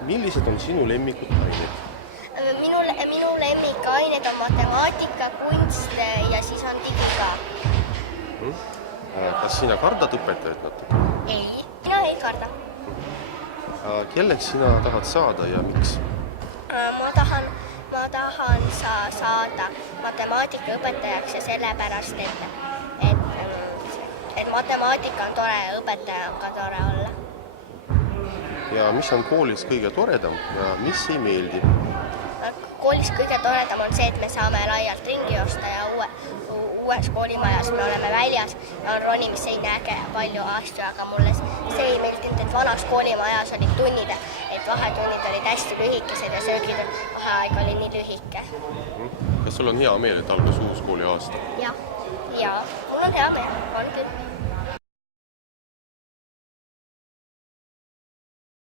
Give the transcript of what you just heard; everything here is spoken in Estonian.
Millised on sinu lemmikud ained? Minu lemmikained on matemaatika, kunst ja siis on digi ka. Kas sina kardad õpetajat natuke? Ei, mina ei karda. Kelleks sina tahad saada ja miks? Ma tahan saada matemaatikaõpetajaks ja sellepärast, et matemaatika on tore ja õpetaja on ka tore olla. Ja mis on koolis kõige toredam ja mis ei meeldi? Koolis kõige toredam on see, et me saame laialt ringi joosta ja uues koolimajas me oleme väljas ja on ronimiseina äge ja palju asju, aga mulle see ei meeldinud, et vanas koolimajas olid tunnid, et vahetunnid olid hästi lühikesed ja söögivaheaeg oli nii lühike. Kas sul on hea meel, et algas uus kooliaasta? Ja, mul on hea meel, on küll.